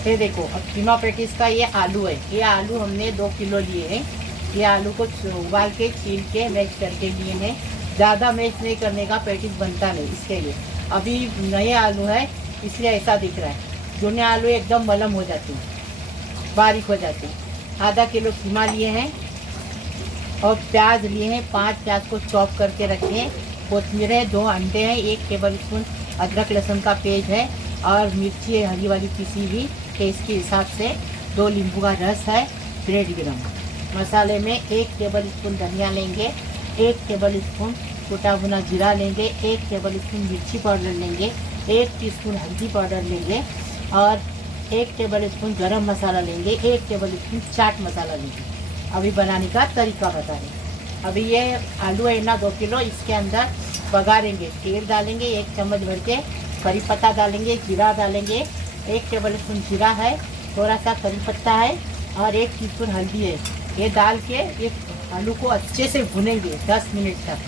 ये देखो, अब कीमा पेटीज का ये आलू है। ये आलू हमने 2 किलो लिए हैं। ये आलू को उबाल के छील के मैश करके लिए हैं। ज़्यादा मैश नहीं करने का, पेटीज बनता नहीं इसके लिए। अभी नए आलू है इसलिए ऐसा दिख रहा है। जूने आलू एकदम मलम हो जाते हैं, बारीक हो जाते हैं। आधा किलो कीमा लिए हैं और प्याज लिए हैं। 5 प्याज को चॉप करके रखे हैं। कोथिमीर है, 2 अंडे हैं, 1 टेबल स्पून अदरक लहसुन का पेस्ट है और मिर्ची है हरी वाली पिसी हुई टेस्ट के हिसाब से। 2 नींबू का रस है। 1.5 ग्राम मसाले में 1 टेबल स्पून धनिया लेंगे, 1 टेबल स्पून कुटा भुना जीरा लेंगे, 1 टेबल स्पून मिर्ची पाउडर लेंगे, 1 टीस्पून हल्दी पाउडर लेंगे और 1 टेबल स्पून गरम मसाला लेंगे, 1 टेबल स्पून चाट मसाला लेंगे। अभी बनाने का तरीका बता रहे हैं। अभी ये आलू है ना 2 किलो, इसके अंदर बघारेंगे। तेल डालेंगे 1 चम्मच भर के, करी पत्ता डालेंगे, जीरा डालेंगे, 1 टेबल स्पून जीरा है, थोड़ा सा करी पत्ता है और 1 टीस्पून हल्दी है। ये डाल के ये आलू को अच्छे से भुनेंगे 10 मिनट तक,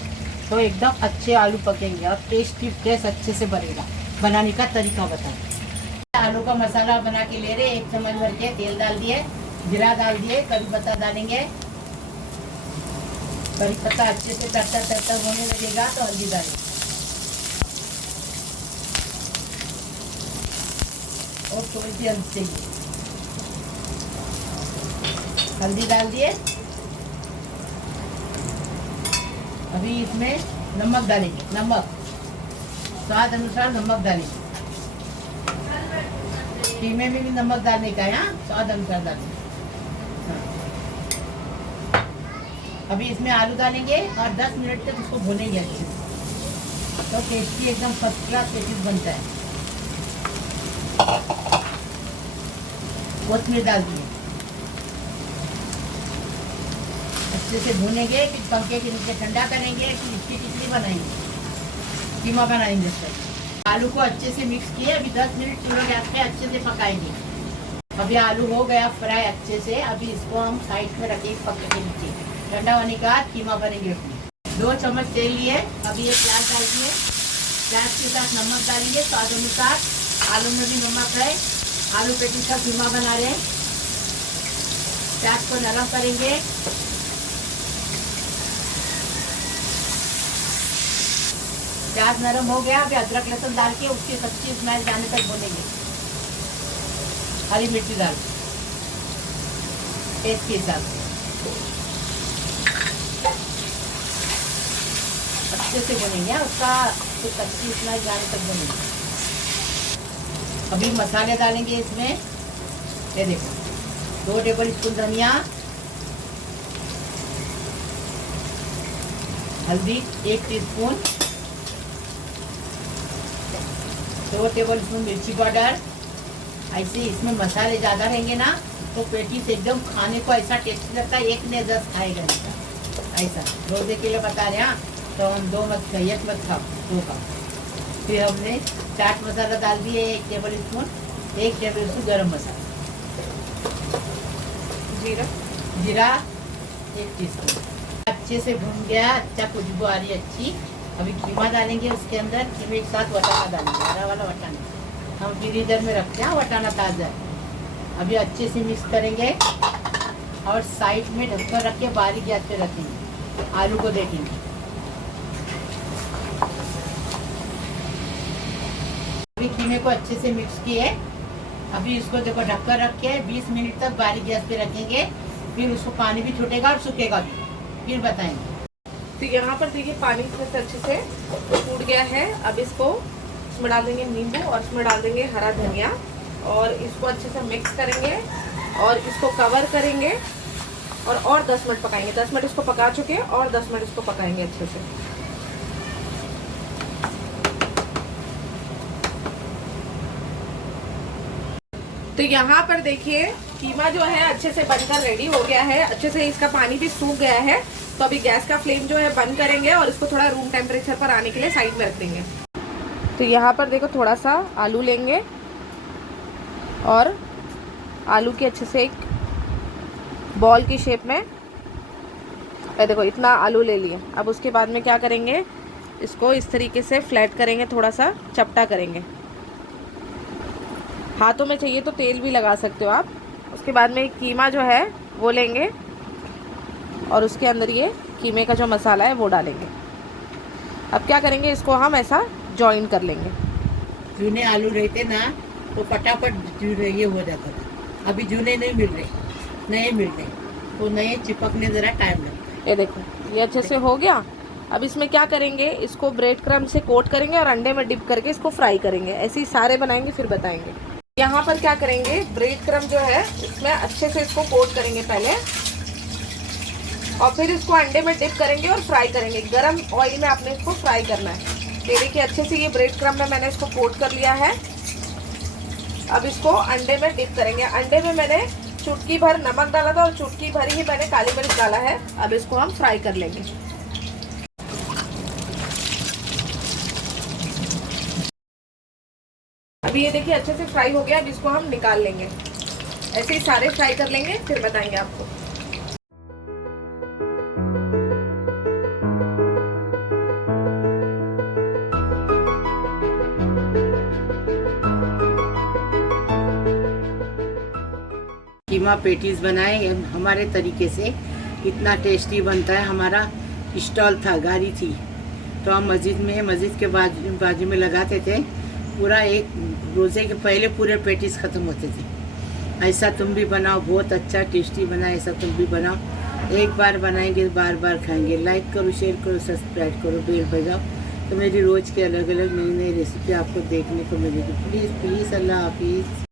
तो एकदम अच्छे आलू पकेंगे और टेस्ट अच्छे से बनेगा। बनाने का तरीका बताएं। आलू का मसाला बना के ले रहे। 1 चम्मच भर के तेल डाल दिए, जीरा डाल दिए, करी पत्ता डालेंगे। करी पत्ता अच्छे से तरतर होने लगेगा तो हल्दी डालेंगे और थोड़ी सी हल्दी चाहिए। हल्दी डाल दिए। अभी इसमें नमक डालेंगे, नमक स्वाद अनुसार नमक डालेंगे। कीमे में भी नमक डालने का है, स्वाद अनुसार डालेंगे। अभी इसमें आलू डालेंगे और 10 मिनट तक इसको भूनेंगे अच्छे से, तो टेस्टी एकदम फर्स्ट क्लास पेटीज बनता है। कोथिमीर डाल दिए, अच्छे से भूनेंगे। फिर पंखे के नीचे ठंडा करेंगे, फिर इसकी टिकड़ी बनाएंगे, कीमा बनाएंगे सर। आलू को अच्छे से मिक्स किए। अभी 10 मिनट चूल्हे गैस पे अच्छे से पकाएंगे। अभी आलू हो गया फ्राई अच्छे से। अभी इसको हम साइड में रखेंगे पंखे के नीचे। ठंडा होने के बाद कीमा बनेंगे। 2 चम्मच तेल लिए। अभी ये प्याज डाल दिए, प्याज के साथ नमक डालेंगे स्वाद अनुसार। आलू में भी नमक है। आलू पेटीज का कीमा बना रहे हैं। प्याज को नरम करेंगे। प्याज नरम हो गया। अभी अदरक लहसुन डाल के उसकी कच्ची स्मेल जाने तक भूनेंगे। हरी मिर्ची डाल टेस्ट के हिसाब से अच्छे से बनेंगे। उसका कच्ची स्मेल जाने तक बनेंगे। अभी मसाले डालेंगे इसमें। ये देखो, 2 टेबल स्पून धनिया, हल्दी 1 टीस्पून, 2 टेबल स्पून मिर्ची पाउडर। ऐसे इसमें मसाले ज़्यादा रहेंगे ना तो पेटीज एकदम खाने को ऐसा टेस्टी लगता है, 1 ने 10 खाएगा ऐसा। रोजे के लिए बता रहे हैं तो हम 2 मत खाओ, 1 मत खाओ, 2 खाओ। फिर हमने चाट मसाला डाल दिए 1 टेबल स्पून, 1 टेबल स्पून गरम मसाला, जीरा 1 टीस्पून। अच्छे से भून गया, अच्छा खुशबू आ रही है अच्छी। अभी कीमा डालेंगे उसके अंदर। कीमे के साथ वटाना डालेंगे, हरा वाला वटाना। हम फ्रीजर में रखते हैं वटाना ताज़ा है। अभी अच्छे से मिक्स करेंगे और साइड में ढककर रख के बारीक गैस पे रखेंगे। आलू को देखेंगे। अभी कीमे को अच्छे से मिक्स किए। अभी इसको देखो ढककर रख के 20 मिनट तक बारीक गैस पे रखेंगे। फिर उसको पानी भी छूटेगा और सूखेगा भी, फिर बताएंगे। तो यहाँ पर देखिए पानी इसमें से अच्छे से फूट गया है। अब इसको इसमें डाल देंगे नींबू और इसमें डाल देंगे हरा धनिया और इसको अच्छे से मिक्स करेंगे और इसको कवर करेंगे और 10 मिनट पकाएंगे। 10 मिनट इसको पका चुके हैं और 10 मिनट इसको पकाएंगे अच्छे से। तो यहाँ पर देखिए कीमा जो है अच्छे से बनकर रेडी हो गया है। अच्छे से इसका पानी भी सूख गया है। तो अभी गैस का फ्लेम जो है बंद करेंगे और इसको थोड़ा रूम टेम्परेचर पर आने के लिए साइड में रख देंगे। तो यहाँ पर देखो थोड़ा सा आलू लेंगे और आलू की अच्छे से एक बॉल की शेप में, देखो इतना आलू ले लिए। अब उसके बाद में क्या करेंगे, इसको इस तरीके से फ्लैट करेंगे, थोड़ा सा चपटा करेंगे, हाथों में चाहिए तो तेल भी लगा सकते हो आप। उसके बाद में कीमा जो है वो लेंगे और उसके अंदर ये कीमे का जो मसाला है वो डालेंगे। अब क्या करेंगे, इसको हम ऐसा जॉइन कर लेंगे। जूने आलू रहते ना तो फटाफट ये हो जाता था, अभी जूने नहीं मिल रहे, नए मिल रहे, तो नए चिपकने ज़रा टाइम लगता है। ये देखो ये अच्छे से हो गया। अब इसमें क्या करेंगे, इसको ब्रेड क्रम्ब से कोट करेंगे और अंडे में डिप करके इसको फ्राई करेंगे। ऐसे ही सारे बनाएंगे फिर बताएंगे। यहाँ पर क्या करेंगे, ब्रेड क्रम्ब जो है इसमें अच्छे से इसको कोट करेंगे पहले और फिर इसको अंडे में डिप करेंगे और फ्राई करेंगे। गरम ऑयल में आपने इसको फ्राई करना है। ये देखिए अच्छे से ये ब्रेड क्रम्ब में मैंने इसको कोट कर लिया है। अब इसको अंडे में डिप करेंगे। अंडे में मैंने चुटकी भर नमक डाला था और चुटकी भर ही मैंने काली मिर्च डाला है। अब इसको हम फ्राई कर लेंगे। अभी ये देखिए अच्छे से फ्राई हो गया। अब इसको हम निकाल लेंगे। ऐसे ही सारे फ्राई कर लेंगे फिर बताएंगे आपको। कीमा पेटीज बनाए हमारे तरीके से, इतना टेस्टी बनता है। हमारा स्टॉल था, गाड़ी थी, तो हम मस्जिद के बाजू में लगाते थे। पूरा एक रोज़े के पहले पूरे पेटीज ख़त्म होते थे। ऐसा तुम भी बनाओ, बहुत अच्छा टेस्टी बना, ऐसा तुम भी बनाओ। एक बार बनाएंगे बार बार खाएंगे। लाइक करो, शेयर करो, सब्सक्राइब करो, बेल बजाओ, तो मेरी रोज़ के अलग अलग नई नई रेसिपी आपको देखने को मिलेगी। प्लीज़ प्लीज़, अल्लाह हाफिज़।